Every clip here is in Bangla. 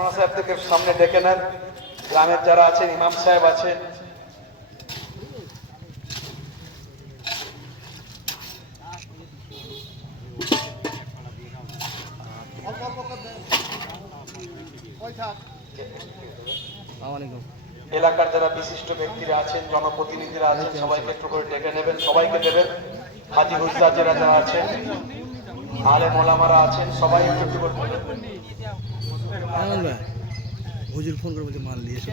মৌলানা সাহেব থেকে সামনে ডেকে নেন। গ্রামের যারা আছেন, ইমাম সাহেব আছেন, এলাকার যারা বিশিষ্ট ব্যক্তিরা আছেন, জনপ্রতিনিধিরা আছেন, সবাইকে একটু করে ডেকে নেবেন, সবাইকে দেবেন। হাজি হুজরাজেরা যারা আছেন, আলেম ওলামারা আছেন, সবাই একটু করে হুজুর ফোন করে বলছে মাল নিয়ে এসো।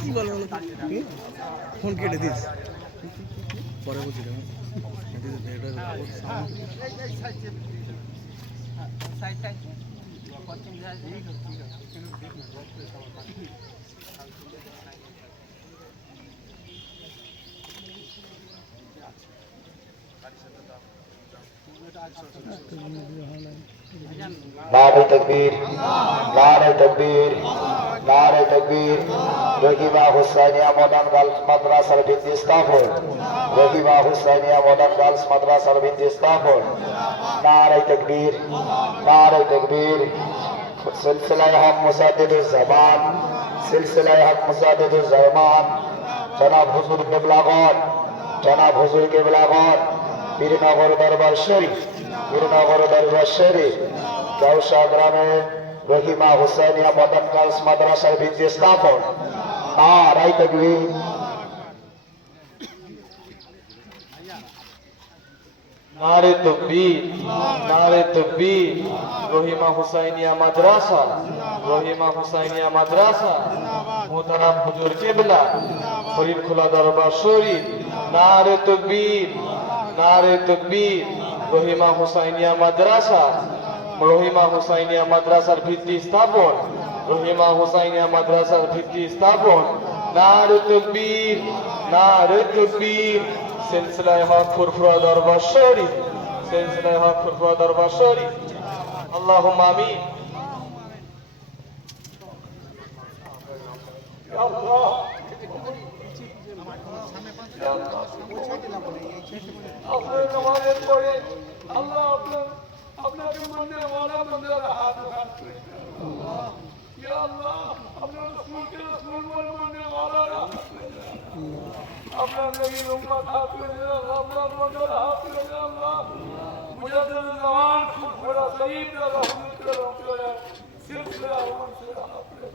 কি বলো ফোন কেটে দিস পরে বলছি नारे तकबीर, नारे तकबीर, नारे तकबीर। रहीमा हुसैनिया मॉडर्न गर्ल्स मद्रासार भित्ति स्थापन। रहीमा हुसैनिया मॉडर्न गर्ल्स मद्रासार भित्ति स्थापन। नारे तकबीर, नारे तकबीर। सिलसिला हक मुसाद्दिदुज ज़मान, सिलसिला हक मुसाद्दिदुज ज़मान। जनाब हुजूर किबलागन, जनाब हुजूर किबलागन पीरनगर दरबार शरीफ, पीरनगर दरबार शरीफ केवसा ग्रामे रहीमा हुसैनिया मॉडर्न गर्ल्स मद्रासार भित्ति स्थापन। नारे तकबीर, नारे तकबीर, नारे तकबीर। रहीमा हुसैनिया मद्रासा, रहीमा हुसैनिया मद्रासा मोहतरम हुजूर किबला फरीदखोला दरबार शरीफ। नारे तकबीर, नारे तकबीर। रहीमा हुसैनिया मद्रासा, रहीमा हुसैनिया मद्रासार भित्ति स्थापन, रहीमा हुसैनिया मद्रासार भित्ति स्थापन। नारे तकबीर, नारे तकबीर। सिलसिला हक फुरफुरा दरबार शरीफ, सिलसिला हक फुरफुरा दरबार शरीफ। अल्लाहुम्मा आमीन। या अल्लाह, আপনার নামাজের পরে আল্লাহ আপনাকে মন্দির ওয়ালা মন্দির হাত উঠাচ্ছে। ইয়া আল্লাহ, আপনার রাসূলকে রাসূল বলে মন্দির ওয়ালারা আপনার নবীর উম্মত হাত তুলে আপনার মন্দির হাত তুলে আল্লাহ মুজাদ্দিদুল জামান ফুরফুরা শরীফ রহমতুল্লাহ সিলসিলা মুনসিরা হাত তুলে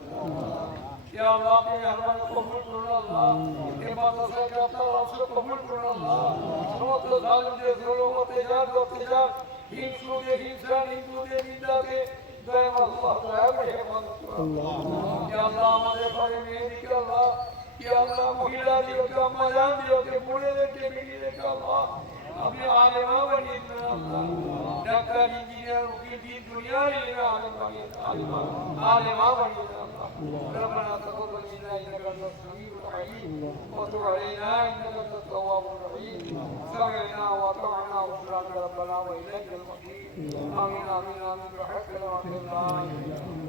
या अल्लाह के हमारे कबूल करो अल्लाह ये मदरसा के अपना रास्ता कबूल करो अल्लाह समस्त जालिम के जुल्म व तिजारत हिंदू के हिंसा हिंदू के निंदा के दया अल्लाह दया रहमत अल्लाह या अल्लाह हमारे भाई मेहंदी के अल्लाह या अल्लाह महिला दियो के अम्मा जान दियो के बूढ़े के बेटी के अल्लाह अपने आलिमा बनी अल्लाह डॉक्टर इंजीनियर वकील की दुनिया ही आलिमा बनी अल्लाह ربنا تقبل منا انك انت السميع العليم وتب علينا انك انت التواب الرحيم سمعنا واطعنا غفرانك ربنا واليك المصير امين امين امين برحمتك يا رب العالمين.